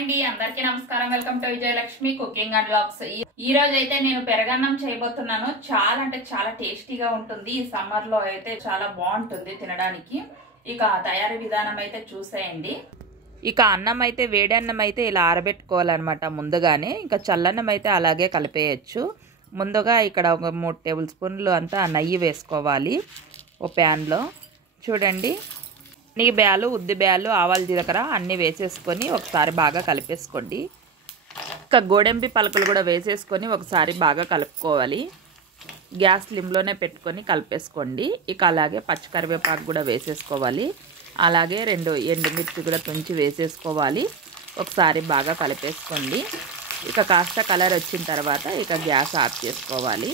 అండి అందరికీ నమస్కారం welcome to Vijayalakshmi cooking and vlogs ఈ రోజు అయితే నేను పెరగన్నం చేయబోతున్నాను చాలా అంటే చాలా టేస్టీగా ఉంటుంది ఈ సమ్మర్ లో అయితే చాలా బాగుంటుంది తినడానికి ఇక తయారీ విధానం అయితే చూసేయండి ఇక అన్నం అయితే వేడి అన్నం అయితే ఇలా ఆరబెట్టుకోవాలన్నమాట ముందుగానే ఇంకా చల్లన్నం అయితే అలాగే కలిపేయచ్చు ముందుగా ఇక్కడ ఒక 3 టేబుల్ స్పూన్లు అంతా నెయ్యి వేసుకోవాలి ఓ ప్యాన్ లో చూడండి నెయ్యి బ్యాలు ఉద్ది బ్యాలు ఆవాలు జీలకర్ర అన్నీ వేసేసుకొని ఒకసారి బాగా కలిపేసుకోండి ఇక గోడెంపి పలుకులు కూడా వేసేసుకొని ఒకసారి బాగా కలుపుకోవాలి గ్యాస్ స్లిమ్లోనే పెట్టుకొని కలిపేసుకోండి ఇక అలాగే పచ్చికరివేపాకు కూడా వేసేసుకోవాలి అలాగే 2 ఎండుమిర్చి కూడా తుంచి వేసేసుకోవాలి ఒకసారి బాగా కలిపేసుకోండి ఇక కాస్త కలర్ వచ్చిన తర్వాత ఇక గ్యాస్ ఆఫ్ చేసుకోవాలి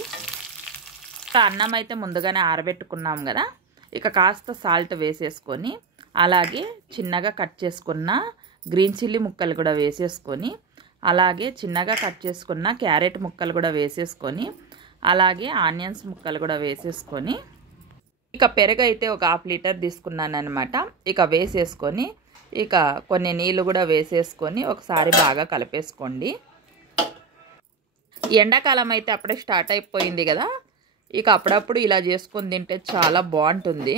ఇక అన్నం అయితే ముందుగానే ఆరబెట్టుకున్నాం కదా ఇక కాస్త సాల్ట్ వేసేసుకొని అలాగే చిన్నగా కట్ చేసుకున్న గ్రీన్ చిల్లీ ముక్కలు కూడా వేసేసుకొని అలాగే చిన్నగా కట్ చేసుకున్న క్యారెట్ ముక్కలు కూడా వేసేసుకొని అలాగే ఆనియన్స్ ముక్కలు కూడా వేసేసుకొని ఇక పెరుగు అయితే ఒక 1/2 లీటర్ తీసుకున్నాను అనమాట ఇక వేసేసుకొని ఇక కొన్ని నీళ్ళు కూడా వేసేసుకొని ఒకసారి బాగా కలిపేసుకోండి ఎండాకాలం అయితే అప్పుడే స్టార్ట్ అయిపోయింది కదా ఇక అప్పుడప్పుడు ఇలా చేసుకొని తింటే చాలా బాగుంటుంది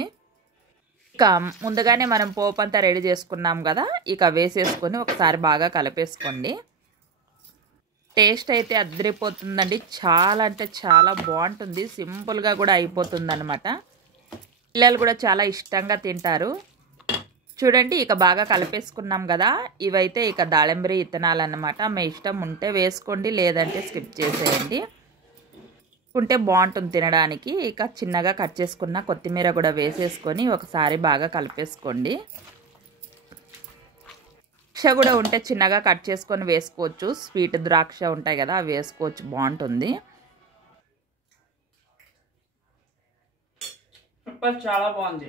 ఇక ముందుగానే మనం పోపు అంతా రెడీ చేసుకున్నాం కదా ఇక వేసేసుకొని ఒకసారి బాగా కలిపేసుకోండి టేస్ట్ అయితే అదిరిపోతుందండి చాలా అంటే చాలా బాగుంటుంది సింపుల్గా కూడా అయిపోతుంది అనమాట పిల్లలు కూడా చాలా ఇష్టంగా తింటారు చూడండి ఇక బాగా కలిపేసుకున్నాం కదా ఇవైతే ఇక దాళంబరి విత్తనాలు అన్నమాట మీ ఇష్టం ఉంటే వేసుకోండి లేదంటే స్కిప్ చేసేయండి ఉంటే బాగుంటుంది తినడానికి ఇక చిన్నగా కట్ చేసుకున్న కొత్తిమీర కూడా వేసేసుకొని ఒకసారి బాగా కలిపేసుకోండి ద్రాక్ష కూడా ఉంటే చిన్నగా కట్ చేసుకొని వేసుకోవచ్చు స్వీట్ ద్రాక్ష ఉంటాయి కదా అవి వేసుకోవచ్చు బాగుంటుంది చాలా బాగుంది